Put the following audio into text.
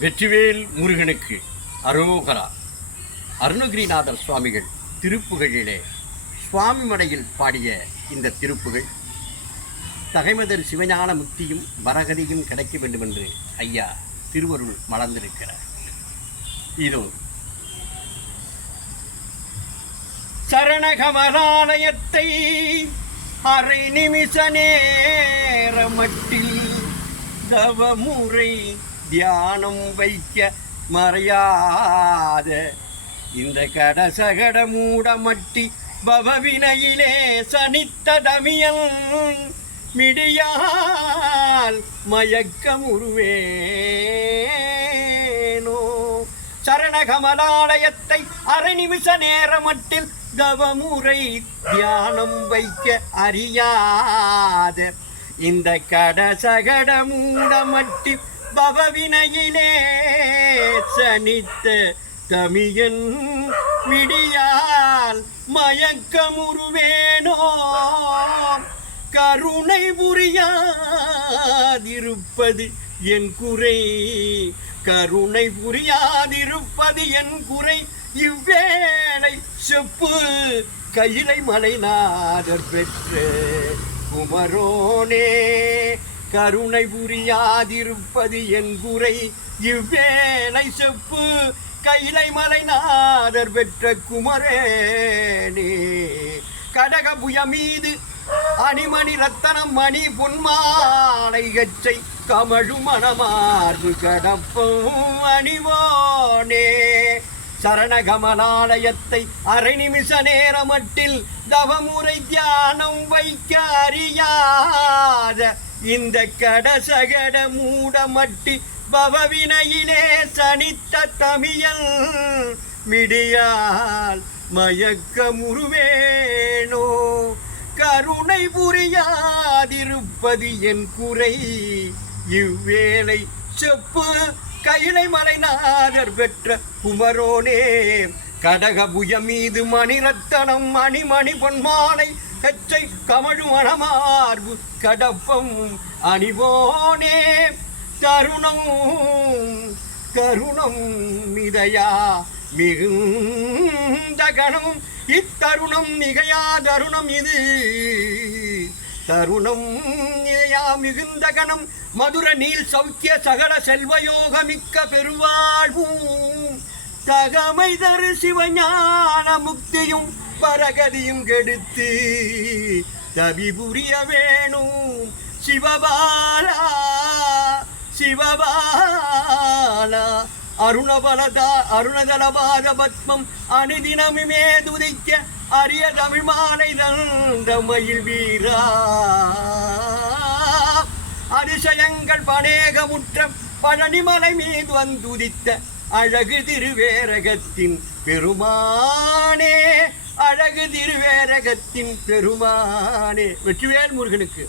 வெற்றிவேல் முருகனுக்கு அரோகரா. அருணகிரிநாதர் சுவாமிகள் திருப்புகழிலே சுவாமி மடையில் பாடிய இந்த திருப்புகள் தகைமதர் சிவஞான முக்தியும் வரகதியும் கிடைக்க வேண்டும் என்று ஐயா திருவருள் மலர்ந்திருக்கிறார். இதோ சரணகமலாலயத்தை அரை நிமிஷ நேரமட்டில் தவமுறை தியானம் வைக்க மறையாத. இந்த கடசகட மூடமட்டி பவவினையிலே சனித்ததமியல் மிடியால் மயக்கமுருவேனோ சரணகமலாலயத்தை அரை நிமிஷ நேரமட்டில் தவமுறை தியானம் வைக்க அறியாத. இந்த கடசகட மூடமட்டில் பவவினையிலே சனித்த தமியன் விடியால் மயக்கமுருவேனோ கருணை புரியாதிருப்பது என் குறை. கருணை புரியாதிருப்பது என் குறை. இவ்வேளை செப்பு கையிலை மலைநாதர் பெற்று குமரோனே. கருணை புரியாதிருப்பது என் குறை. இவ்வேளை செப்பு கைலை மலைநாதர் பெற்ற குமரேனே கடகபுய மீது அணிமணி ரத்தனம் மணி பொன்மாலை கச்சை கமழு மணமார்பு கடப்பும் அணிவோனே. சரணகமலாலயத்தை அரை நிமிஷ நேரமட்டில் தவமுறை தியானம் வைக்க அறியாத இந்த கடசகட மூடமட்டி பவவினையிலே சனித்த தமியல் மிடியால் மயக்கமுருவேனோ கருணை புரியாதிருப்பது என் குறை. இவ்வேளை செப்பு கையிலை மலைநாதர் பெற்ற குமரோனே. கடகபுய மீது மணிரத்தனம் மணிமணி பொன்மாலை கச்சை கமழு மணமார்பு கடப்பம் அணிவோனே. கருணம் கருணம் மிதையா மிகுந்த கணம் இத்தருணம் நிகையா தருணம் இது. தருணம் நிலையா மிகுந்த கணம். மதுர நீல் சௌக்கிய சகல செல்வயோகமிக்க பெருவாழ்வும். தகமை தரு சிவஞான முக்தியும் பரகதியும் கெடுத்து தவி புரிய வேணும் சிவபாலா சிவபாலா. அருணபலதா அருணதலபாத பத்மம் அனுதினமுமே துதிக்க அரிய தமிழ் மாலை தந்த மயில் வீரா. அதிசயங்கள் பனேகமுற்ற பழனிமலை மீது வந்துதித்த அழகு திருவேரகத்தின் பெருமானே. அழகு திருவேரகத்தின் பெருமானே. வெற்றிவேல் முருகனுக்கு.